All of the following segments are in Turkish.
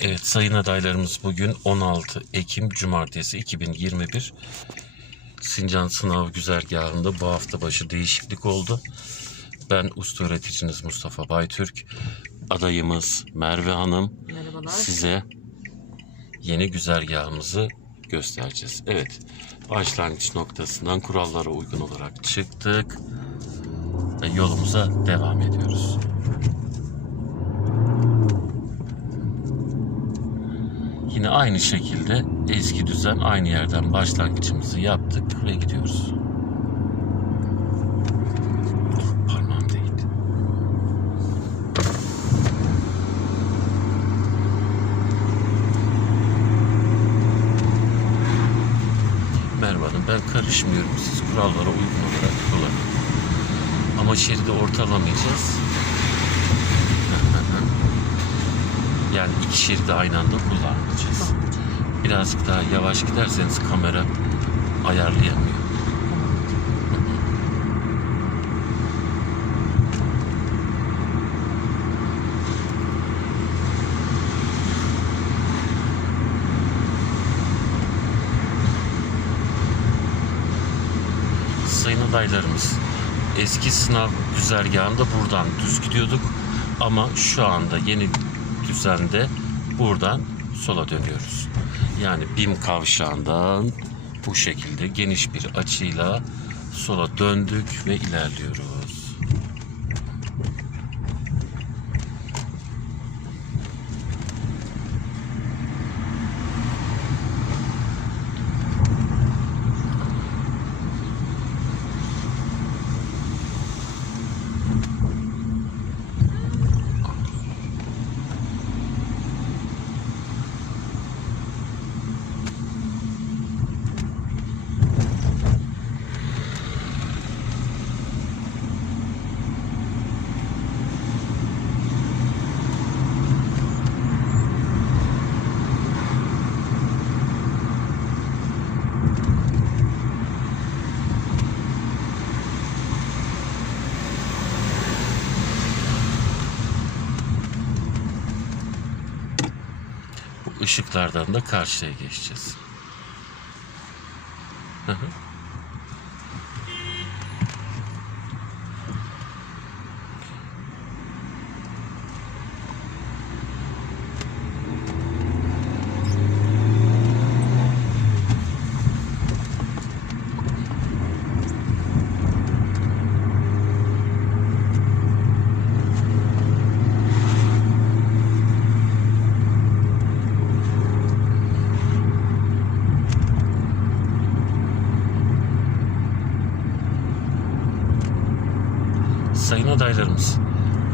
Evet sayın adaylarımız bugün 16 Ekim Cumartesi 2021 Sincan sınav güzergahında bu hafta başı değişiklik oldu. Ben usta öğreticiniz Mustafa Baytürk. Adayımız Merve Hanım. Merhabalar. Size yeni güzergahımızı göstereceğiz. Evet başlangıç noktasından kurallara uygun olarak çıktık ve yolumuza devam ediyoruz. Yine aynı şekilde eski düzen aynı yerden başlangıcımızı yaptık ve gidiyoruz. Parmağım değdi. Merhaba Hanım ben karışmıyorum. Siz kurallara uygun olarak kullanın. Ama şeridi ortalamayacağız. Yani iki şeridi aynı anda kullanmayacağız. Birazcık daha yavaş giderseniz kamera ayarlayamıyor. Sayın adaylarımız, eski sınav güzergahında buradan düz gidiyorduk ama şu anda yeni düzende buradan sola dönüyoruz. Yani BİM kavşağından bu şekilde geniş bir açıyla sola döndük ve ilerliyoruz. Bu ışıklardan da karşıya geçeceğiz. Hı hı.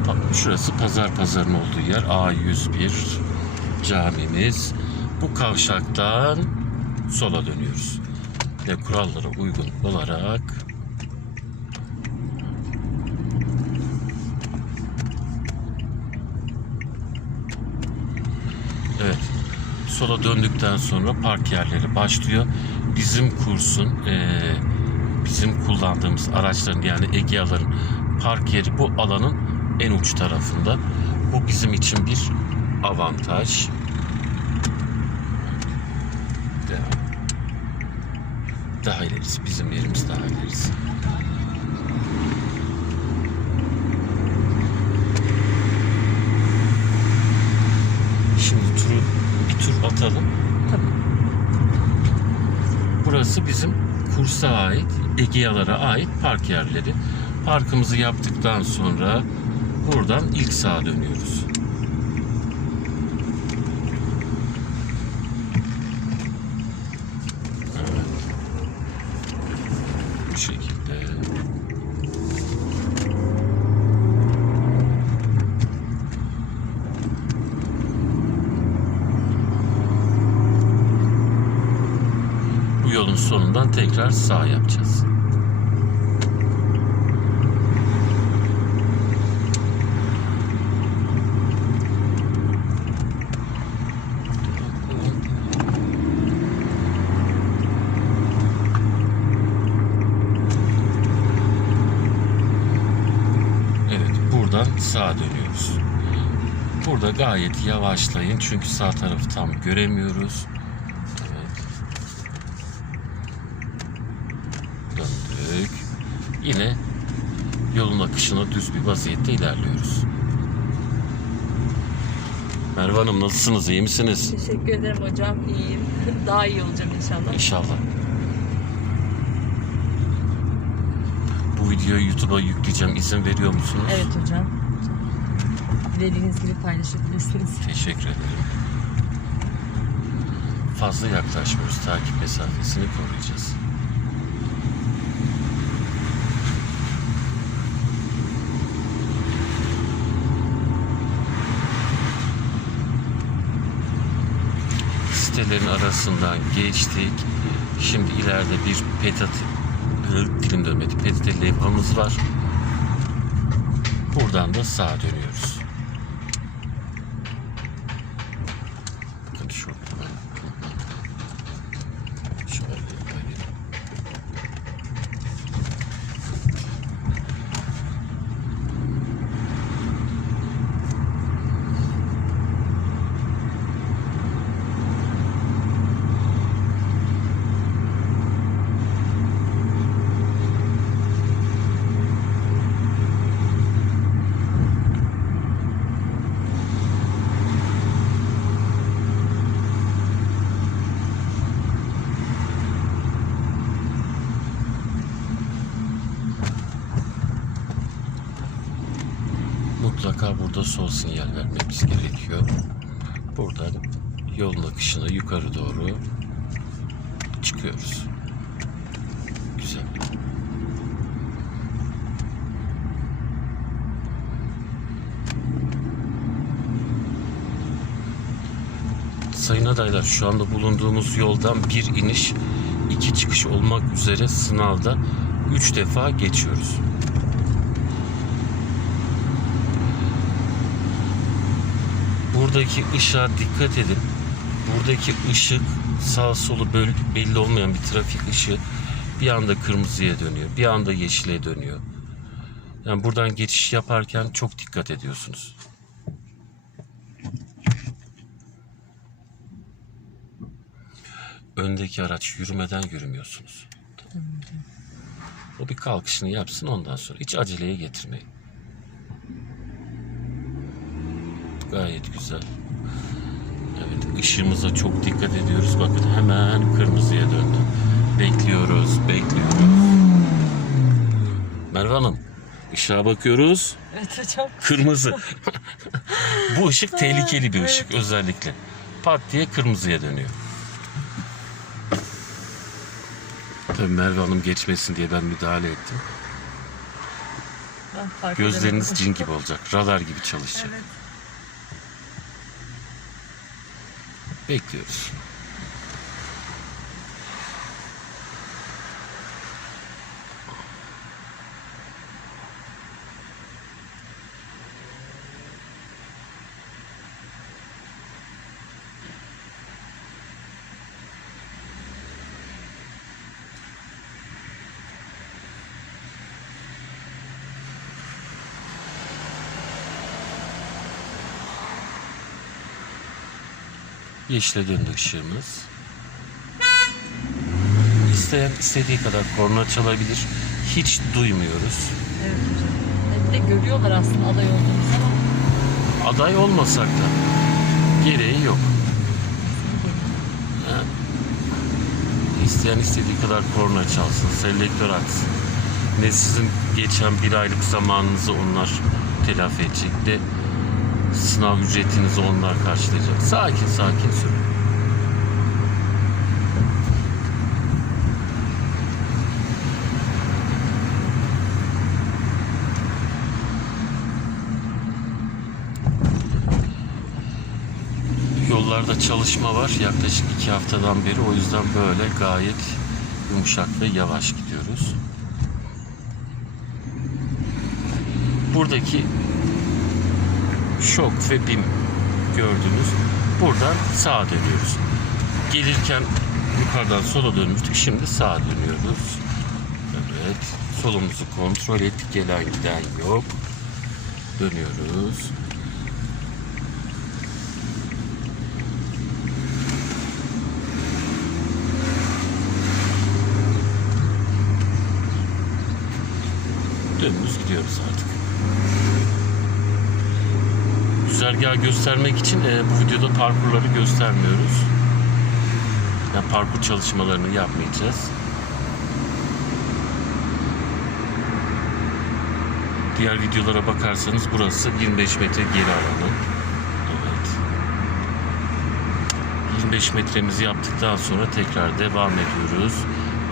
Bak şurası pazar pazarın olduğu yer A101 camimiz. Bu kavşaktan sola dönüyoruz. Ve kurallara uygun olarak Evet. Sola döndükten sonra park yerleri başlıyor. Bizim kursun eee, bizim kullandığımız araçların yani Egea'ların park yeri bu alanın en uç tarafında. Bu bizim için bir avantaj. Devam. Daha ilerisi. Bizim yerimiz daha ilerisi. Şimdi turu bir tur atalım. Burası bizim kursa ait, Egea'lara ait park yerleri. Parkımızı yaptıktan sonra buradan ilk sağa dönüyoruz. Yolun sonundan tekrar sağ yapacağız. Evet, buradan sağa dönüyoruz. Burada gayet yavaşlayın çünkü sağ tarafı tam göremiyoruz. Evet. Döndük. Yine yolun akışına düz bir vaziyette ilerliyoruz. Merve Hanım nasılsınız? İyi misiniz? Teşekkür ederim hocam. İyiyim. Daha iyi olacağım inşallah. İnşallah. Bu videoyu YouTube'a yükleyeceğim. İzin veriyor musunuz? Evet hocam. Dilediğiniz gibi paylaşabilirsiniz. Teşekkür ederim. Fazla yaklaşmıyoruz. Takip mesafesini koruyacağız. Sitelerin arasından geçtik. Şimdi ileride bir petat dilim dönmedi. PTT levhamız var. Buradan da sağa dönüyoruz. Bakın şurada. Şöyle böyle. Mutlaka burada sol sinyal vermemiz gerekiyor. Buradan yolun akışına yukarı doğru çıkıyoruz. Güzel. Sayın adaylar şu anda bulunduğumuz yoldan bir iniş, iki çıkış olmak üzere sınavda üç defa geçiyoruz. Buradaki ışığa dikkat edin. Buradaki ışık sağ solu böl- belli olmayan bir trafik ışığı bir anda kırmızıya dönüyor. Bir anda yeşile dönüyor. Yani buradan geçiş yaparken çok dikkat ediyorsunuz. Öndeki araç yürümeden yürümüyorsunuz. O bir kalkışını yapsın ondan sonra. Hiç aceleye getirmeyin. Gayet güzel. Evet, ışığımıza çok dikkat ediyoruz. Bakın hemen kırmızıya döndü. Bekliyoruz, bekliyoruz. Merve Hanım, ışığa bakıyoruz. Evet hocam. Kırmızı. Bu ışık tehlikeli bir ışık özellikle. Pat diye kırmızıya dönüyor. Tabii Merve Hanım geçmesin diye ben müdahale ettim. Ben fark Gözleriniz edemedim. cin gibi olacak. Radar gibi çalışacak. Evet. Bekliyoruz. Yeşile döndü ışığımız. İsteyen istediği kadar korna çalabilir. Hiç duymuyoruz. Evet hocam. Bir de görüyorlar aslında aday olduğumuz ama Aday olmasak da gereği yok. Ha. İsteyen istediği kadar korna çalsın, selektör açsın. Ne sizin geçen bir aylık zamanınızı onlar telafi edecek de sınav ücretinizi onlar karşılayacak. Sakin sakin sürün. Yollarda çalışma var yaklaşık iki haftadan beri. O yüzden böyle gayet yumuşak ve yavaş gidiyoruz. Buradaki şok ve bim gördünüz. Buradan sağa dönüyoruz. Gelirken yukarıdan sola dönmüştük. Şimdi sağa dönüyoruz. Evet. Solumuzu kontrol ettik. Gelen giden yok. Dönüyoruz. Dönüyoruz gidiyoruz artık. Güzergahı göstermek için e, bu videoda parkurları göstermiyoruz. Yani parkur çalışmalarını yapmayacağız. Diğer videolara bakarsanız burası 25 metre geri alanı. Evet. 25 metremizi yaptıktan sonra tekrar devam ediyoruz.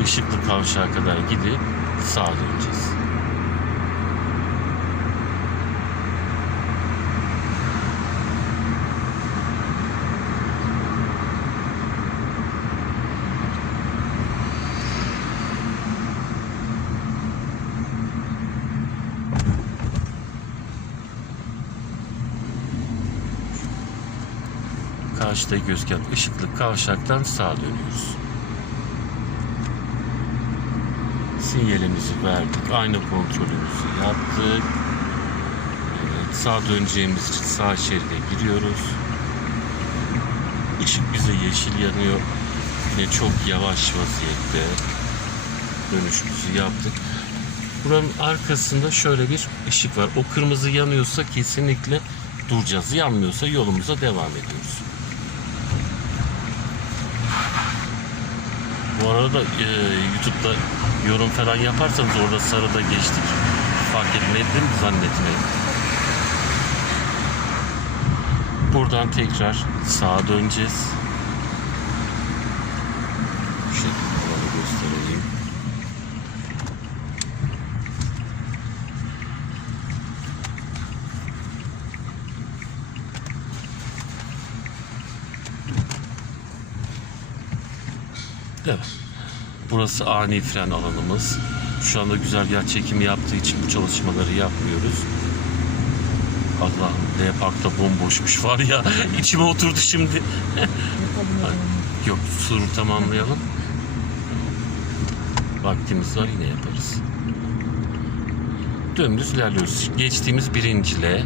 Işıklı kavşağa kadar gidip sağa döneceğiz. Karşıda gözüken ışıklı kavşaktan sağa dönüyoruz. Sinyalimizi verdik. Ayna kontrolümüzü yaptık. Evet, sağa döneceğimiz için sağ şeride giriyoruz. Işık bize yeşil yanıyor. Yine çok yavaş vaziyette dönüşümüzü yaptık. Buranın arkasında şöyle bir ışık var. O kırmızı yanıyorsa kesinlikle duracağız. Yanmıyorsa yolumuza devam ediyoruz. Arada e, YouTube'da yorum falan yaparsanız orada sarıda geçtik. Fark etmedim zannetmeyin. Buradan tekrar sağa döneceğiz. Bu şekilde alanı göstereyim. Evet. Burası ani fren alanımız. Şu anda güzergah çekimi yaptığı için bu çalışmaları yapmıyoruz. Allah'ım D Park'ta bomboşmuş var ya. içime oturdu şimdi. Yok suru tamamlayalım. Vaktimiz var yine yaparız. Dümdüz ilerliyoruz. Geçtiğimiz birincile.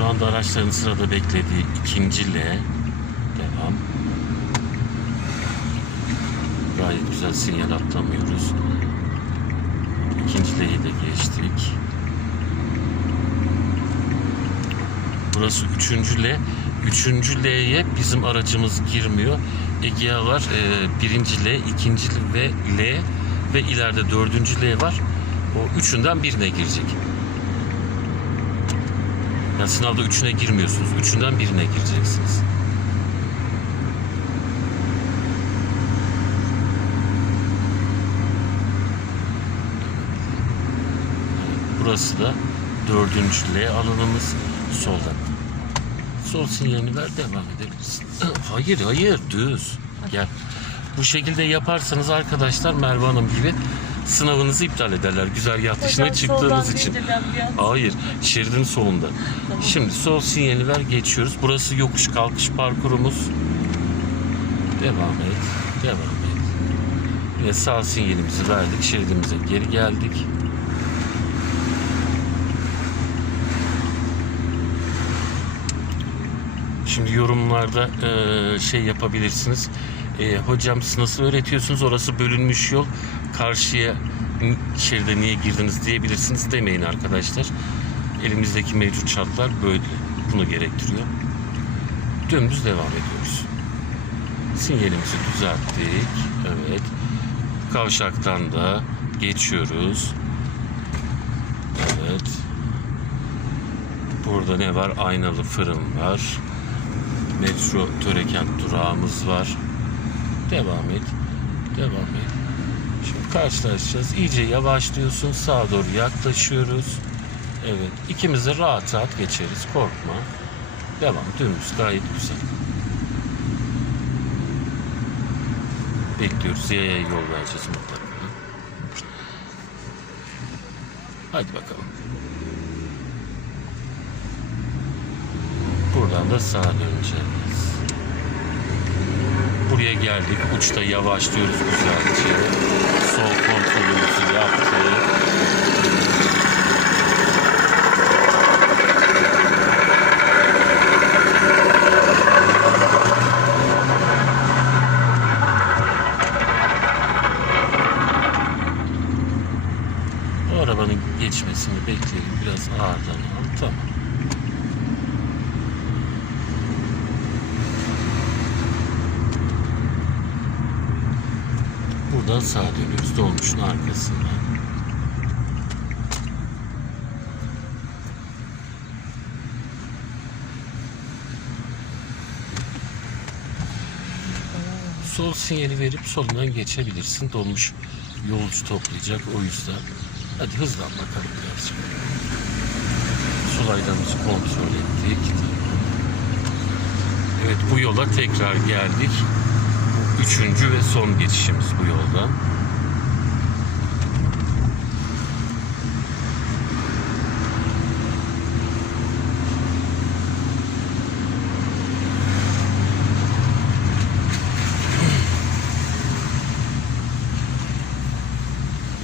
Şu anda araçların sırada beklediği ikinci L. Devam. Gayet güzel sinyal atlamıyoruz. İkinci L'yi de geçtik. Burası üçüncü L. Üçüncü L'ye bizim aracımız girmiyor. Egea'lar e, birinci L, ikinci L ve L ve ileride dördüncü L var. O üçünden birine girecek. Yani sınavda üçüne girmiyorsunuz. Üçünden birine gireceksiniz. Burası da dördüncü L alanımız soldan. Sol sinyalini ver devam edebilirsin. Hayır hayır düz. Gel. Bu şekilde yaparsanız arkadaşlar Merve Hanım gibi sınavınızı iptal ederler. Güzergah dışına Hocam çıktığınız soldan için. deyince ben bir an- Hayır, şeridin solunda. Şimdi sol sinyali ver geçiyoruz. Burası yokuş kalkış parkurumuz. Devam et, devam et. Yine sağ sinyalimizi verdik, şeridimize geri geldik. Şimdi yorumlarda eee, şey yapabilirsiniz. Eee, hocam siz nasıl öğretiyorsunuz? Orası bölünmüş yol. Karşıya şeride niye girdiniz diyebilirsiniz. Demeyin arkadaşlar. Elimizdeki mevcut şartlar böyle. Bunu gerektiriyor. Dümdüz devam ediyoruz. Sinyalimizi düzelttik. Evet. Kavşaktan da geçiyoruz. Evet. Burada ne var? Aynalı fırın var. Metro Törekent durağımız var. Devam et. Devam et. Karşılaşacağız. İyice yavaşlıyorsun. Sağa doğru yaklaşıyoruz. Evet. İkimiz de rahat rahat geçeriz. Korkma. Devam. Dümdüz. Gayet güzel. Bekliyoruz. Yaya yol vereceğiz mutlaka. Hadi bakalım. Buradan da sağa döneceğiz. Buraya geldik. Uçta yavaşlıyoruz güzelce. Sol kontrolümüzü yaptık. Arabanın geçmesini bekleyelim. Biraz ağırdan al. Tamam. Buradan sağa dönüyoruz. Dolmuşun arkasından. Sol sinyali verip solundan geçebilirsin. Dolmuş yolcu toplayacak o yüzden. Hadi hızlan bakalım birazcık. Sol aydamızı kontrol ettik. Evet bu yola tekrar geldik. Üçüncü ve son geçişimiz bu yoldan.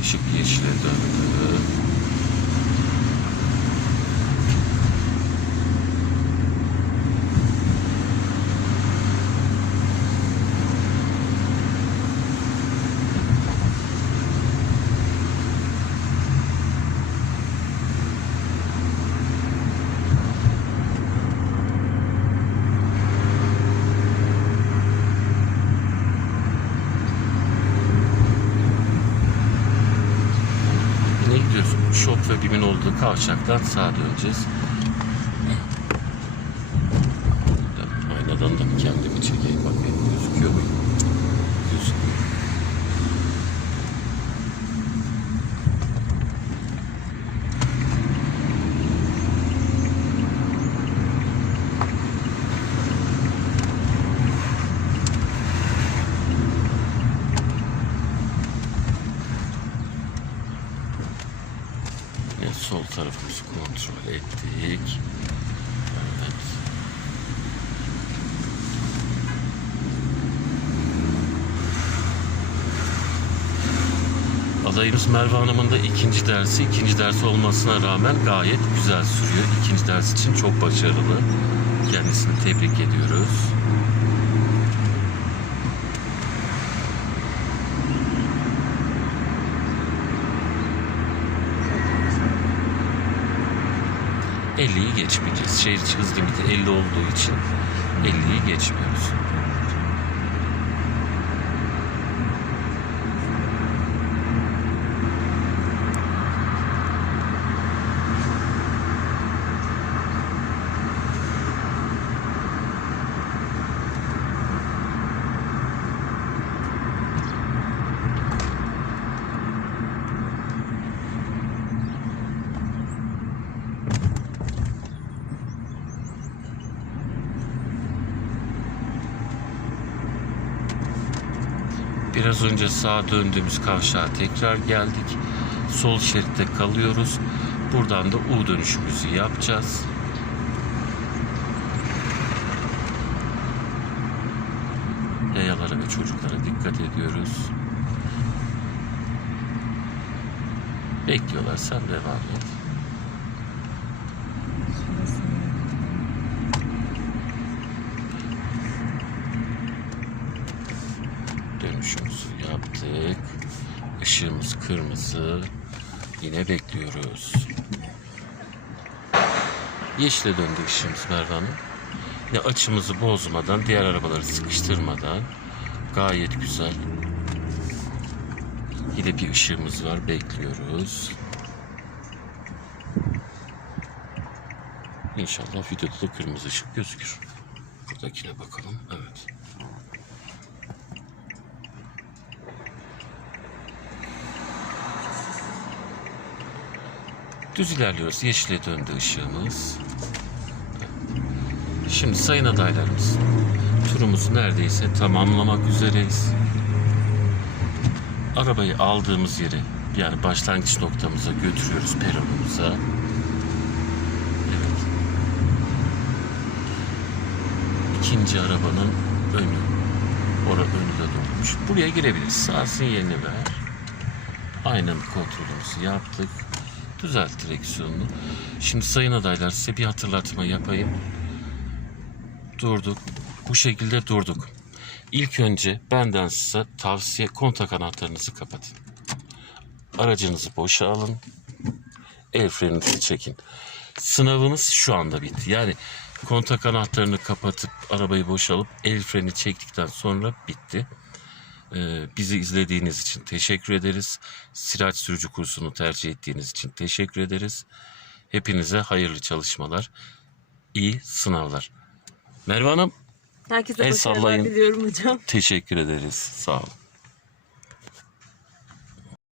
Işık yeşile döndü. Yine gidiyoruz. Şok ve Bim'in olduğu kavşaktan sağa döneceğiz. Aynadan da bir kendimi çekeyim bakayım gözüküyor mu? Gözüküyor. Yine sol tarafımızı kontrol ettik. Evet. Adayımız Merve Hanım'ın da ikinci dersi, ikinci dersi olmasına rağmen gayet güzel sürüyor. İkinci ders için çok başarılı. Kendisini tebrik ediyoruz. ...50'yi geçmeyeceğiz. Şehir içi hız limiti 50 olduğu için 50'yi geçmiyoruz. Biraz önce sağa döndüğümüz kavşağa tekrar geldik. Sol şeritte kalıyoruz. Buradan da U dönüşümüzü yapacağız. Yayalara ve çocuklara dikkat ediyoruz. Bekliyorlar sen devam et. Dönüşümüzü yaptık. Işığımız kırmızı. Yine bekliyoruz. Yeşile döndü ışığımız Merve Hanım. Yine açımızı bozmadan, diğer arabaları sıkıştırmadan gayet güzel. Yine bir ışığımız var, bekliyoruz. İnşallah videoda da kırmızı ışık gözükür. Buradakine bakalım. Evet. Düz ilerliyoruz. Yeşile döndü ışığımız. Şimdi sayın adaylarımız. Turumuzu neredeyse tamamlamak üzereyiz. Arabayı aldığımız yeri yani başlangıç noktamıza götürüyoruz peronumuza. Evet. İkinci arabanın önü. Orada önü de dolmuş. Buraya girebiliriz. Sağ sinyalini ver. Aynen kontrolümüzü yaptık. Düzelt direksiyonunu. Şimdi sayın adaylar size bir hatırlatma yapayım. Durduk. Bu şekilde durduk. İlk önce benden size tavsiye kontak anahtarınızı kapatın. Aracınızı boşa alın. el freninizi çekin. Sınavınız şu anda bitti. Yani kontak anahtarını kapatıp arabayı boşalıp el freni çektikten sonra bitti. Ee, bizi izlediğiniz için teşekkür ederiz. Siraç sürücü kursunu tercih ettiğiniz için teşekkür ederiz. Hepinize hayırlı çalışmalar, iyi sınavlar. Merve Hanım Herkese El başarılar sallayın. diliyorum hocam. teşekkür ederiz. Sağ olun.